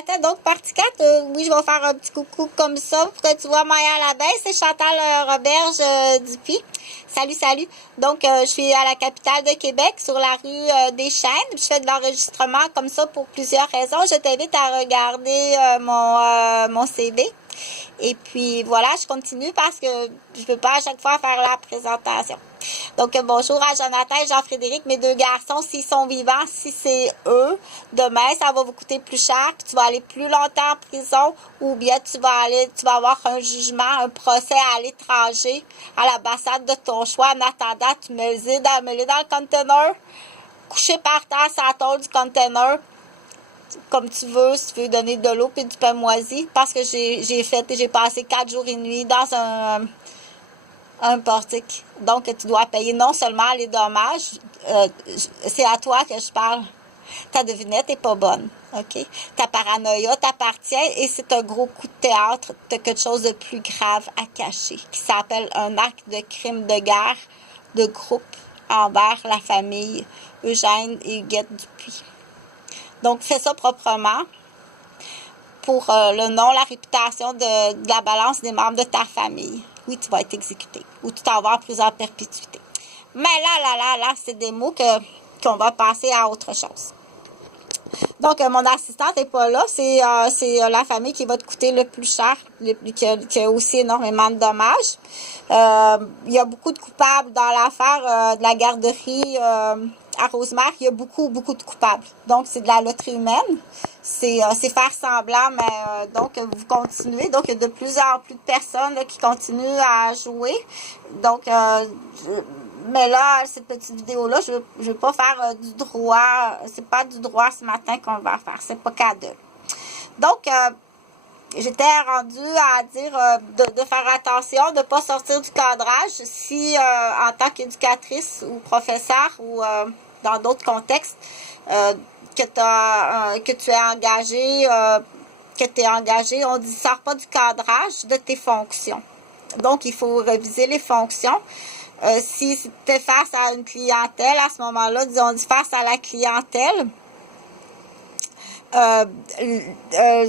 matin, donc partie 4, oui, je vais faire un petit coucou comme ça pour que tu vois Maya à la baisse. C'est Chantal Roberge Dupuis. Salut, salut. Donc, je suis à la capitale de Québec, sur la rue des Chênes. Je fais de l'enregistrement comme ça pour plusieurs raisons. Je t'invite à regarder mon CV. Et puis, voilà, je continue parce que je ne peux pas à chaque fois faire la présentation. Donc, bonjour à Jonathan et Jean-Frédéric, mes deux garçons, s'ils sont vivants, si c'est eux, demain, ça va vous coûter plus cher, puis tu vas aller plus longtemps en prison, ou bien tu vas avoir un jugement, un procès à l'étranger, à l'ambassade de ton choix. En attendant, tu me le dans le container, couché par terre sur la tôle du container, comme tu veux, si tu veux donner de l'eau et du pain moisi, parce que j'ai passé 4 jours et nuits dans un portique. Donc, tu dois payer non seulement les dommages, c'est à toi que je parle. Ta devinette n'est pas bonne, OK? Ta paranoïa t'appartient et c'est un gros coup de théâtre. Tu as quelque chose de plus grave à cacher, qui s'appelle un acte de crime de guerre de groupe envers la famille Eugène et Huguette Dupuis. Donc, fais ça proprement pour le nom, la réputation de la balance des membres de ta famille. Oui, tu vas être exécuté ou tu t'en vas en prison à perpétuité. Mais là, c'est des mots qu'on va passer à autre chose. Donc, mon assistante n'est pas là. C'est la famille qui va te coûter le plus cher, qui a aussi énormément de dommages. Il y a beaucoup de coupables dans l'affaire de la garderie à Rosemère. Il y a beaucoup de coupables. Donc, c'est de la loterie humaine. C'est faire semblant, mais donc, vous continuez. Donc, il y a de plus en plus de personnes là, qui continuent à jouer. Donc, mais là, cette petite vidéo-là, je veux pas faire du droit. C'est pas du droit ce matin qu'on va faire. C'est pas cadeau. Donc, j'étais rendue à dire de faire attention, de ne pas sortir du cadrage si, en tant qu'éducatrice ou professeur ou dans d'autres contextes, que tu es engagé, on dit sors pas du cadrage de tes fonctions. Donc, il faut réviser les fonctions. Si tu es face à une clientèle, à ce moment-là, on dit face à la clientèle.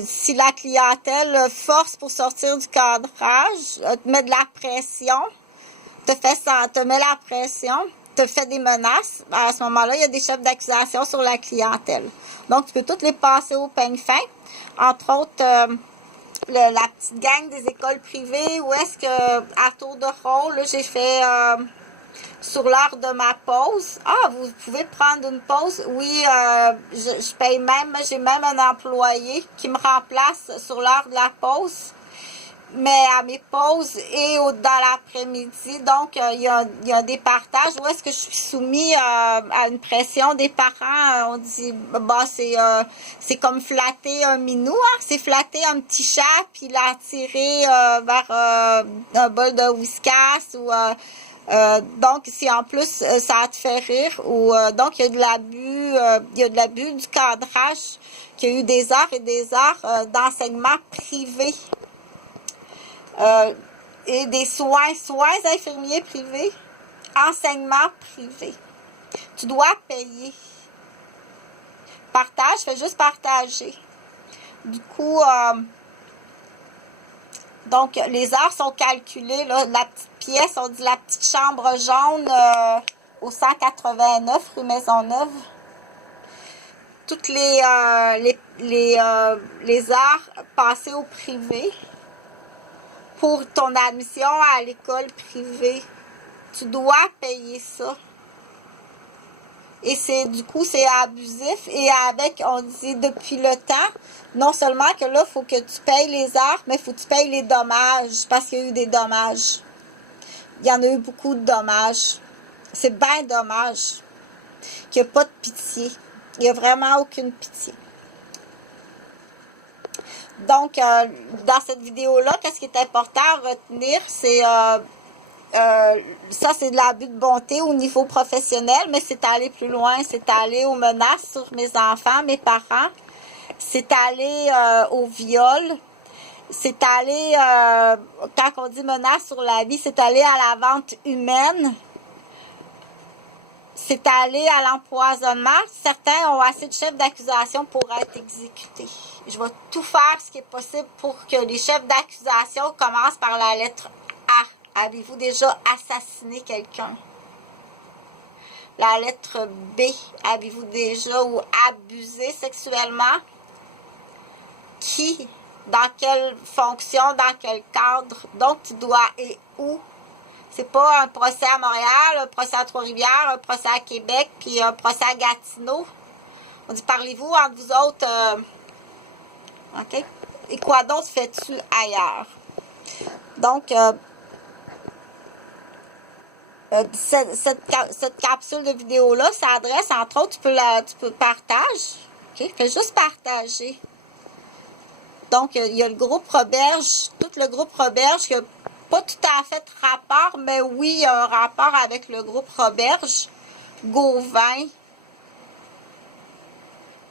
Si la clientèle force pour sortir du cadrage, te met de la pression, te met la pression, te fait des menaces, à ce moment-là, il y a des chefs d'accusation sur la clientèle. Donc, tu peux toutes les passer au peigne fin. Entre autres, la petite gang des écoles privées, où est-ce que, à tour de rôle, là, j'ai fait sur l'heure de ma pause. Ah, vous pouvez prendre une pause? Oui, je paye même, j'ai même un employé qui me remplace sur l'heure de la pause, mais à mes pauses et dans l'après-midi. Donc, il y a des partages où est-ce que je suis soumise à une pression des parents. On dit, bah, c'est comme flatter un minou, hein? C'est flatter un petit chat, puis l'attirer vers un bol de whiskas ou... donc, si en plus ça te fait rire, ou donc il y a de l'abus du cadrage, qu'il y a eu des heures et des heures d'enseignement privé et des soins infirmiers privés, enseignement privé. Tu dois payer. Partage, fais juste partager. Du coup, donc, les heures sont calculées, là, la petite pièce, on dit la petite chambre jaune au 189 rue Maisonneuve. Toutes les heures passées au privé pour ton admission à l'école privée. Tu dois payer ça. Et du coup, c'est abusif. Et avec, on dit, depuis le temps, non seulement que là, il faut que tu payes les heures, mais il faut que tu payes les dommages, parce qu'il y a eu des dommages. Il y en a eu beaucoup de dommages. C'est bien dommage qu'il n'y a pas de pitié. Il n'y a vraiment aucune pitié. Donc, dans cette vidéo-là, qu'est-ce qui est important à retenir, c'est... ça, c'est de l'abus de bonté au niveau professionnel, mais c'est allé plus loin. C'est allé aux menaces sur mes enfants, mes parents. C'est allé au viol. C'est allé, quand on dit menace sur la vie, c'est allé à la vente humaine. c'est allé à l'empoisonnement. Certains ont assez de chefs d'accusation pour être exécutés. Je vais tout faire ce qui est possible pour que les chefs d'accusation commencent par la lettre A. Avez-vous déjà assassiné quelqu'un? La lettre B. Avez-vous déjà ou abusé sexuellement? Qui? Dans quelle fonction? Dans quel cadre? Donc, tu dois et où? C'est pas un procès à Montréal, un procès à Trois-Rivières, un procès à Québec, puis un procès à Gatineau. On dit, parlez-vous entre vous autres. OK? Et quoi d'autre fais-tu ailleurs? Donc, cette capsule de vidéo-là s'adresse, entre autres, tu peux partager. OK? Fais juste partager. Donc, il y a le groupe Roberge, tout le groupe Roberge qui n'a pas tout à fait rapport, mais oui, il y a un rapport avec le groupe Roberge, Gauvin,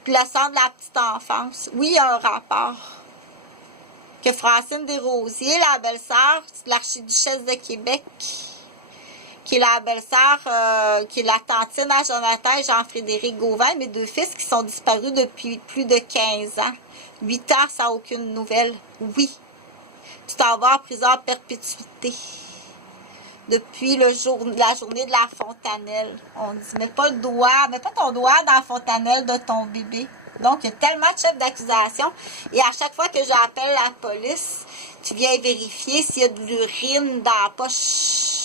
puis le centre de la petite enfance. Oui, il y a un rapport. Que Francine Desrosiers, la belle-sœur de l'archiduchesse de Québec, qui est la belle-sœur, qui est la tantine à Jonathan et Jean-Frédéric Gauvin, mes deux fils qui sont disparus depuis plus de 15 ans. 8 ans sans aucune nouvelle. Oui. Tu t'en vas en prison à perpétuité. Depuis la journée de la fontanelle. On dit, mets pas ton doigt dans la fontanelle de ton bébé. Donc, il y a tellement de chefs d'accusation. Et à chaque fois que j'appelle la police, tu viens vérifier s'il y a de l'urine dans la poche